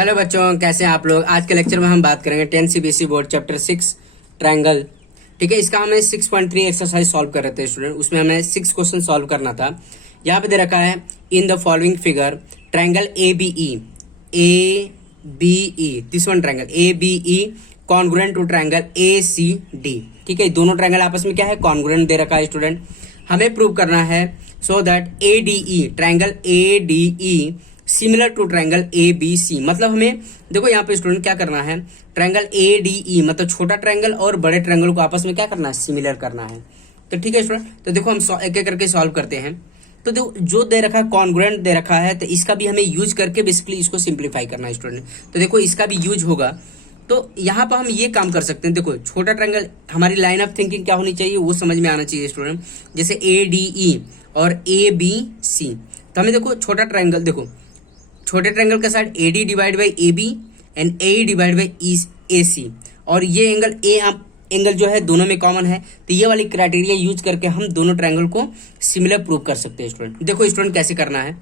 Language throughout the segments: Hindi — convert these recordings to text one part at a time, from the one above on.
हेलो बच्चों, कैसे हैं आप लोग। आज के लेक्चर में हम बात करेंगे 10 सीबीएसई बोर्ड चैप्टर 6 ट्रायंगल। ठीक है, इसका हमें 6.3 एक्सरसाइज सॉल्व कर रहे थे स्टूडेंट। उसमें हमें 6 क्वेश्चन सॉल्व करना था। यहाँ पे दे रखा है in the following figure triangle A B E this one triangle A B E congruent to triangle A C D. ठीक है, दोनों ट्रायंगल आपस में क्या है, कॉन्ग्रुएंट दे रखा है स्टूडेंट। हमें प्रूव करना है so that A D E triangle A D E similar to triangle A B C. मतलब हमें देखो यहाँ पे स्टूडेंट क्या करना है, ट्रायंगल ए डी ई मतलब छोटा ट्रायंगल और बड़े ट्रायंगल को आपस में क्या करना है, सिमिलर करना है। तो ठीक है स्टूडेंट, तो देखो हम एक एक करके सॉल्व करते हैं। तो देखो जो दे रखा है कॉन्ग्रुएंट दे रखा है, तो इसका भी हमें यूज करके बेसिकली इसको सिंप्लीफाई करना है स्टूडेंट। तो देखो इसका भी यूज होगा। तो यहाँ पर हम ये काम कर सकते हैं। देखो छोटा ट्रायंगल, हमारी लाइन ऑफ थिंकिंग क्या होनी चाहिए वो समझ में आना चाहिए स्टूडेंट। जैसे ए डी ई और ए बी सी, तो हमें देखो छोटा ट्रायंगल, देखो छोटे ट्रायंगल का side A D divide by A B and A divide by A C, और ये एंगल एंगल जो है दोनों में कॉमन है। तो ये वाली क्राइटेरिया यूज करके हम दोनों ट्रायंगल को सिमिलर प्रूव कर सकते हैं स्टूडेंट। देखो स्टूडेंट कैसे करना है,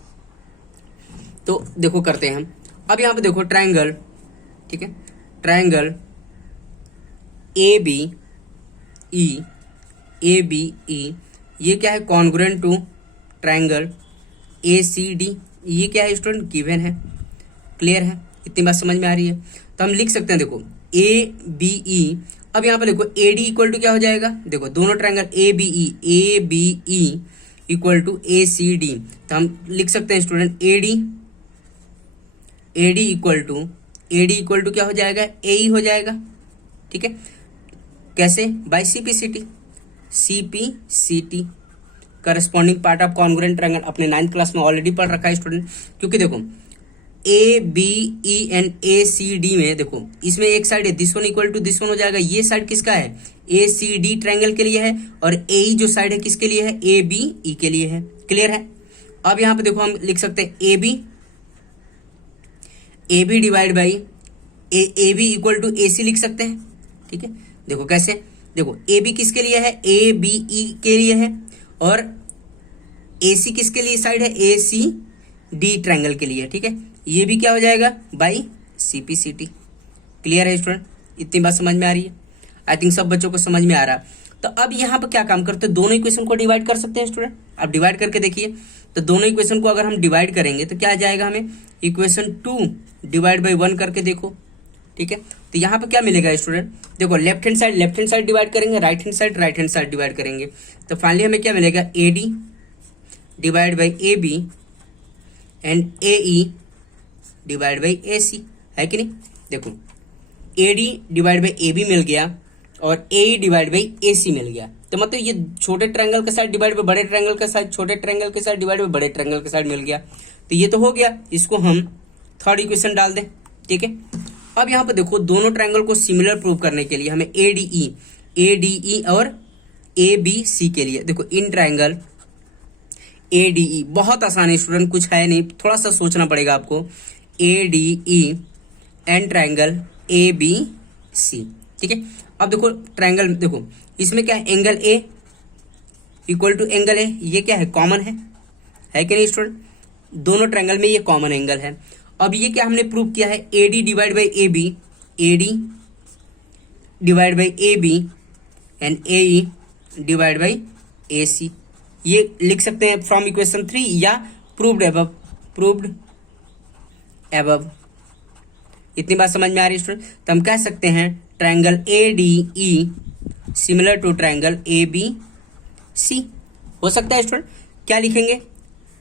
तो देखो करते हैं हम। अब यहाँ पे देखो ट्रायंगल, ठीक है, ट्रायंगल ए बी ई ये क्या है, congruent to triangle A C D. ये क्या है स्टूडेंट, गिवन है। क्लियर है, इतनी बात समझ में आ रही है। तो हम लिख सकते हैं देखो ए बी ई। अब यहाँ पे देखो ए डी इक्वल टू क्या हो जाएगा, देखो दोनों triangle A B E equal to A C D. तो हम लिख सकते हैं student A D equal to क्या हो जाएगा, ए ई हो जाएगा। ठीक है, कैसे, bye CP corresponding part of congruent triangle. अपने 9th क्लास में ऑलरेडी पढ़ रखा है स्टूडेंट। क्योंकि देखो A B E and A C D में देखो इसमें एक साइड है, this one equal to this one हो जाएगा। ये साइड किसका है, ए सी डी ट्रायंगल के लिए है, और ए ई जो साइड है किसके लिए है, ए बी ई के लिए है। क्लियर है। अब यहाँ पे देखो हम लिख सकते हैं A B divide by A B equal to A C लिख सकते हैं। ठीक है, देखो कैसे, देखो ए बी किसके लिए है, ए बी ई के लिए है, और ए सी किसके लिए साइड है, ए सी डी ट्रायंगल के लिए। ठीक है, ये भी क्या हो जाएगा, by C P C T. Clear है स्टूडेंट, इतनी बात समझ में आ रही है। आई थिंक सब बच्चों को समझ में आ रहा है। तो अब यहाँ पर क्या काम करते हैं, दोनों इक्वेशन को डिवाइड कर सकते हैं स्टूडेंट। अब डिवाइड करके देखिए, तो दोनों इक्वेशन को अगर हम डिवाइड करेंगे तो क्या आ जाएगा, हमें इक्वेशन 2 डिवाइड बाई 1 करके देखो। ठीक है, तो यहाँ पे क्या मिलेगा स्टूडेंट, देखो लेफ्ट हैंड साइड डिवाइड करेंगे, राइट हैंड साइड डिवाइड करेंगे। तो फाइनली हमें क्या मिलेगा, A D divide by A B and A E divide by A C, है कि नहीं। देखो A D divide by A B मिल गया और ए ई डिवाइड बाई ए सी मिल गया। तो मतलब ये छोटे ट्रायंगल का साइड डिवाइड बाई बड़े ट्रायंगल का साइड, छोटे ट्रायंगल के साइड डिवाइड बाई बड़े ट्रायंगल का साइड मिल गया। तो ये तो हो गया, इसको हम थर्ड इक्वेशन डाल दें। ठीक है, अब यहाँ पे देखो दोनों ट्रायंगल को सिमिलर प्रूव करने के लिए हमें ए डी ई और ए बी सी के लिए देखो इन ट्रायंगल ए डी ई, बहुत आसान है स्टूडेंट, कुछ है नहीं, थोड़ा सा सोचना पड़ेगा आपको। A D E and triangle A B C. ठीक है, अब देखो ट्रायंगल, देखो इसमें क्या है, angle A equal to angle A, ये क्या है, कॉमन है कि नहीं स्टूडेंट। दोनों ट्रायंगल में ये कॉमन एंगल है। अब ये क्या हमने प्रूव किया है, A D divide by A B, A D divide by A B and A E divide by A C. ये लिख सकते हैं फ्रॉम इक्वेशन 3 या प्रूव्ड एबव। इतनी बात समझ में आ रही है स्टूडेंट। तो हम कह सकते हैं triangle A D E similar to triangle A B C. हो सकता है स्टूडेंट, क्या लिखेंगे,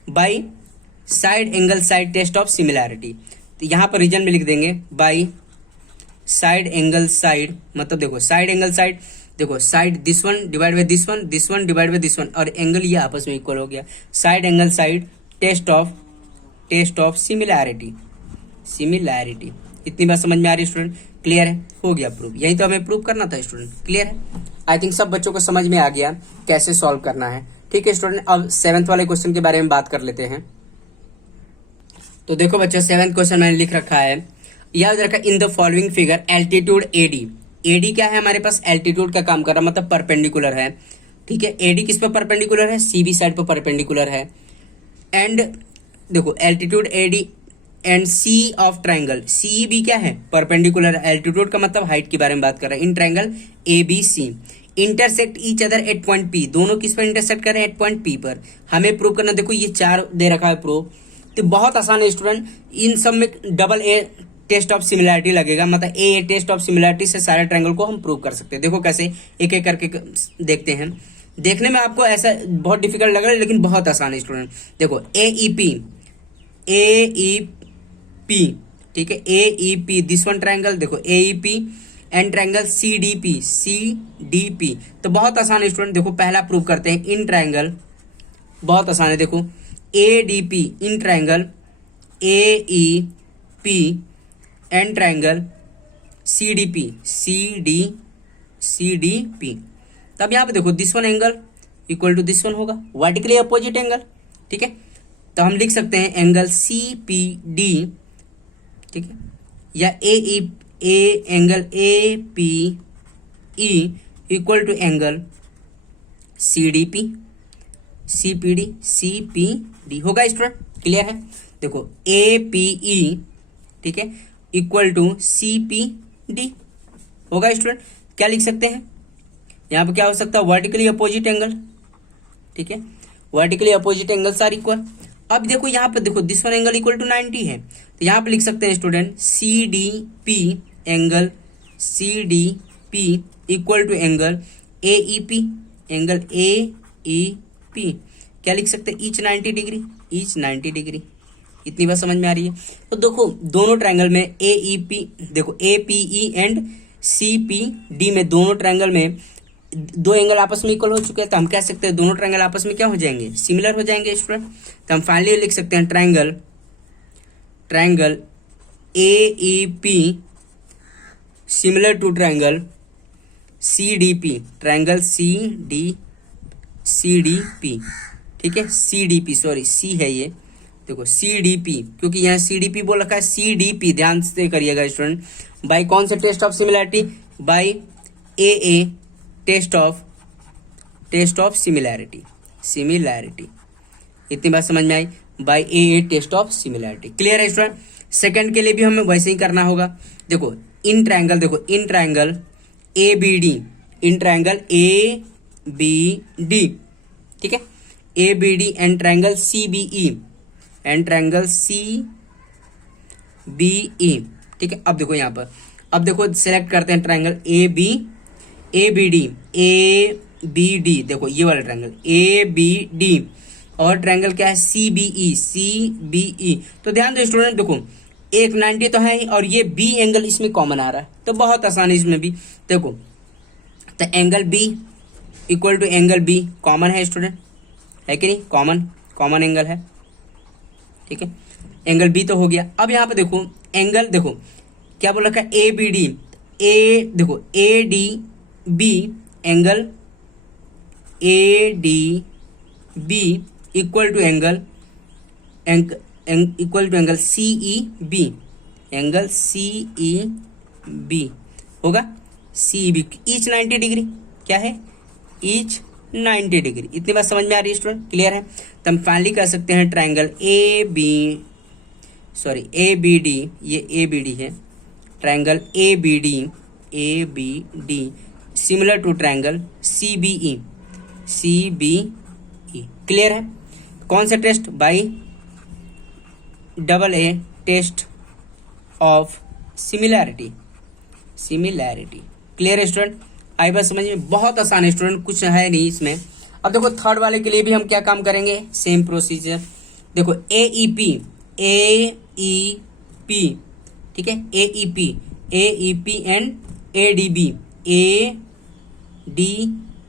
by side angle side test of similarity. तो यहाँ पर रीजन में लिख देंगे बाई साइड एंगल साइड, मतलब देखो साइड एंगल साइड, देखो side this one divide by this one divide by this one, और एंगल ये आपस में इक्वल हो गया। Side angle side test of similarity. इतनी बात समझ में आ रही है स्टूडेंट। क्लियर है, हो गया प्रूव। यही तो हमें प्रूव करना था स्टूडेंट। क्लियर है, आई थिंक सब बच्चों को समझ में आ गया कैसे सॉल्व करना है। ठीक है स्टूडेंट, अब 7th वाले क्वेश्चन के बारे में बात कर लेते हैं। तो देखो बच्चों 7th क्वेश्चन मैंने लिख रखा है, याद रखा इन the following figure altitude A D क्या है, हमारे पास एल्टीट्यूड का काम कर रहा, मतलब परपेंडिकुलर है। ठीक है, ए डी किस पे परपेंडिकुलर है, सी बी साइड पे परपेंडिकुलर है। एंड देखो altitude A D and C of triangle, C भी क्या है, परपेंडिकुलर, एल्टीट्यूड का मतलब हाइट के बारे में बात कर रहे हैं, in triangle A B C intersect each other at point P, दोनों किस पर इंटरसेक्ट कर रहे हैं, एट पॉइंट पी पर। हमें प्रूव करना, देखो ये 4 दे रखा है प्रूव, तो बहुत आसान है स्टूडेंट, इन सब में double A test of similarity लगेगा, मतलब ए टेस्ट ऑफ सिमिलैरिटी से सारे ट्रायंगल को हम प्रूव कर सकते हैं। देखो कैसे, एक एक करके देखते हैं। देखने में आपको ऐसा बहुत डिफिकल्ट लग रहा है लेकिन बहुत आसान है स्टूडेंट। देखो ए ई पी, ठीक है, A E P this one triangle, देखो A E P and triangle C D P. तो बहुत आसान है स्टूडेंट, देखो पहला प्रूव करते हैं, इन ट्रायंगल बहुत आसान है, देखो A D P in triangle A E P and triangle C D P. तब यहाँ पे देखो this one angle equal to this one होगा, वर्टिकली अपोजिट एंगल, ठीक है। तो हम लिख सकते हैं एंगल सी पी डी, ठीक है, या angle A P E equal to angle C D P C P D होगा स्टूडेंट, क्लियर है। देखो ए पी ई, ठीक है, equal to C P D होगा स्टूडेंट। क्या लिख सकते हैं यहाँ पे, क्या हो सकता है, वर्टिकली अपोजिट एंगल, ठीक है, vertically opposite angles are equal. अब देखो यहाँ पे देखो this one angle equal to 90 है, तो यहाँ पे लिख सकते हैं student C D P angle C D P equal to angle A E P, angle A E P क्या लिख सकते हैं, ईच 90 डिग्री। इतनी बात समझ में आ रही है। तो देखो दोनों ट्रायंगल में ए ई पी, देखो A P E and C P D में दोनों ट्रायंगल में दो एंगल आपस में इक्वल हो चुके हैं, तो हम कह सकते हैं दोनों ट्रायंगल आपस में क्या हो जाएंगे, सिमिलर हो जाएंगे स्टूडेंट। तो हम फाइनली लिख सकते हैं triangle A E P similar to triangle C D P, triangle C D P, ठीक है, C D P, sorry C है ये, देखो सी डी पी, क्योंकि यहाँ सी डी पी बोल रखा है, सी डी पी ध्यान से करिएगा स्टूडेंट। बाय कौन से test of similarity, by a test of similarity. इतनी बात समझ में आई, by a test of similarity, clear है स्टूडेंट। सेकंड के लिए भी हमें वैसे ही करना होगा। देखो इन ट्रायंगल ए बी डी, इन ट्रायंगल ए बी डी, ठीक है, A B D and triangle C B E ठीक है। अब देखो यहाँ पर, अब देखो सेलेक्ट करते हैं ट्रायंगल ए बी डी, देखो ये वाला ट्रायंगल ए बी डी और ट्रायंगल क्या है सी बी ई। तो ध्यान दो स्टूडेंट, देखो एक 90 तो है ही और ये बी एंगल इसमें कॉमन आ रहा है, तो बहुत आसान है इसमें भी। देखो तो angle B equal to angle B common है स्टूडेंट, है कि नहीं, कॉमन एंगल है, ठीक है, एंगल बी तो हो गया। अब यहाँ पे देखो एंगल, देखो क्या बोल रखा है ए बी डी, देखो A D B angle A D B equal to angle C E B, angle C E B होगा C E B, each 90 degree, क्या है, ईच 90 डिग्री। इतनी बात समझ में आ रही है स्टूडेंट, क्लियर है। तो हम फाइनली कह सकते हैं ट्रायंगल ए बी डी, ये ए बी डी है, triangle A B D similar to triangle C B E, clear है। कौन सा test, by double A test of similarity, clear है स्टूडेंट। आई बात समझ में, बहुत आसान है स्टूडेंट, कुछ है नहीं इसमें। अब देखो थर्ड वाले के लिए भी हम क्या काम करेंगे, सेम प्रोसीजर। देखो ए ई पी, ठीक है, A E P and A D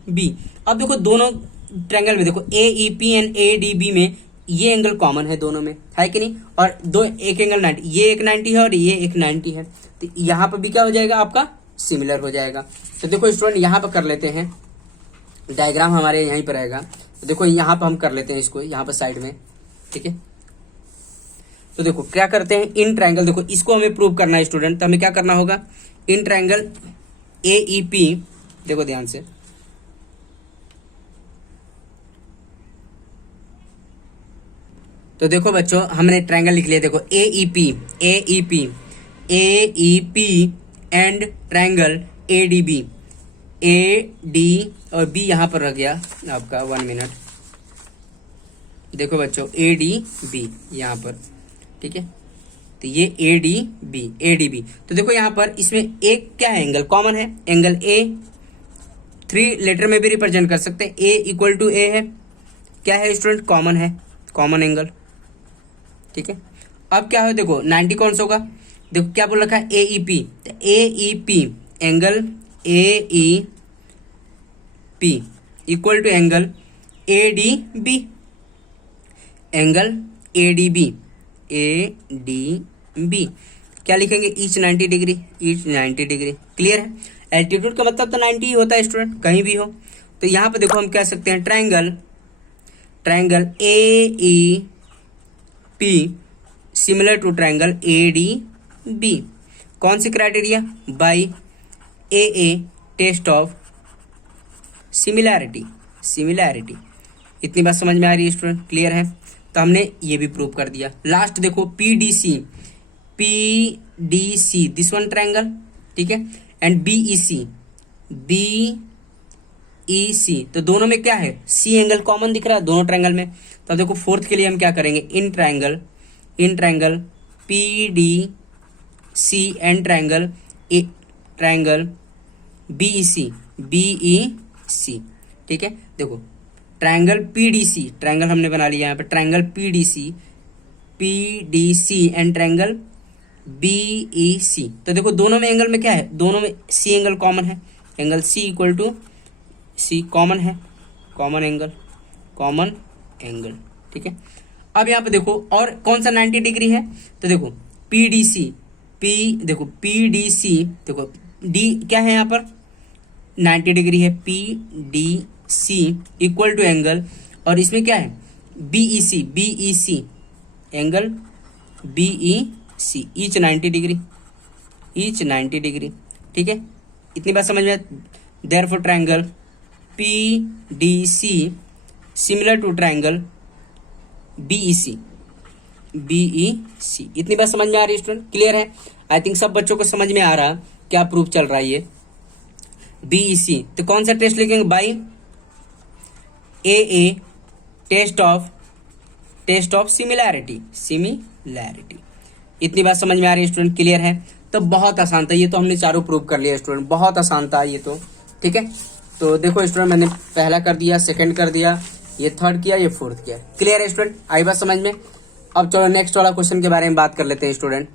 B. अब देखो दोनों ट्रायंगल में देखो A E P and A D B में ये एंगल कॉमन है दोनों में, है कि नहीं, और दो एक एंगल 90, ये एक 90 है और ये एक 90 है, तो यहाँ पर भी क्या हो जाएगा आपका, सिमिलर हो जाएगा। तो देखो स्टूडेंट यहाँ पर कर लेते हैं, डायग्राम हमारे यहीं पर रहेगा, तो देखो यहाँ पर हम कर लेते हैं इसको यहाँ पर साइड में, ठीक है। तो देखो क्या करते हैं, इन ट्रायंगल, देखो इसको हमें प्रूव करना है स्टूडेंट, तो हमें क्या करना होगा, इन ट्रायंगल ए ई पी, देखो ध्यान से, तो देखो बच्चों हमने ट्रायंगल लिख लिया। देखो A E P and triangle A D B, A D और बी यहाँ पर रह गया आपका, 1 मिनट। देखो बच्चों ए डी बी यहाँ पर, ठीक है, तो ये ए डी बी। तो देखो यहाँ पर इसमें एक क्या है, एंगल कॉमन है, एंगल ए 3 लेटर में भी रिप्रेजेंट कर सकते हैं। ए इक्वल टू ए है, क्या है स्टूडेंट, कॉमन है, कॉमन एंगल, ठीक है। अब क्या हो, देखो 90 कौन सा होगा, देखो क्या बोल रखा है A E P, A E P angle A E P equal to angle A D B, angle A D B, A D B क्या लिखेंगे, each 90 degree, each 90 degree. Clear है, एल्टीट्यूड का मतलब तो 90 ही होता है स्टूडेंट, कहीं भी हो। तो यहाँ पे देखो हम कह सकते हैं triangle A E P similar to triangle A D B. कौन सी criteria, by A test of similarity. इतनी बात समझ में आ रही है स्टूडेंट, क्लियर है। तो हमने ये भी प्रूव कर दिया। लास्ट देखो P D see this one triangle, ठीक है, एंड बी ई सी, तो दोनों में क्या है, सी एंगल कॉमन दिख रहा है दोनों ट्रायंगल में। तो देखो फोर्थ के लिए हम क्या करेंगे, इन triangle P D C and triangle B E C, ठीक है। देखो triangle P D C, triangle हमने बना लिया यहाँ पे, triangle P D C and triangle B E C. तो देखो दोनों में एंगल में क्या है, दोनों में सी एंगल कॉमन है, angle C equal to C common है, कॉमन एंगल, ठीक है। अब यहाँ पे देखो और कौन सा 90 डिग्री है, तो देखो पी डी सी देखो डी क्या है यहाँ पर 90 डिग्री है, P D C equal to angle, और इसमें क्या है B E C angle B E C, each 90 degree, ठीक है। इतनी बात समझ में, therefore triangle P D C similar to triangle B E C. इतनी बात समझ में आ रही है स्टूडेंट, क्लियर है। आई थिंक सब बच्चों को समझ में आ रहा क्या प्रूफ चल रहा है ये बी ई सी। तो कौन सा टेस्ट लिखेंगे, by A test of similarity. इतनी बात समझ में आ रही है स्टूडेंट, क्लियर है। तो बहुत आसान था ये, तो हमने चारों प्रूव कर लिया स्टूडेंट, बहुत आसान था ये तो, ठीक है। तो देखो स्टूडेंट मैंने पहला कर दिया, सेकंड कर दिया, ये थर्ड किया, ये फोर्थ किया, क्लियर है स्टूडेंट, आई बात समझ में। अब चलो नेक्स्ट वाला क्वेश्चन के बारे में बात कर लेते हैं स्टूडेंट।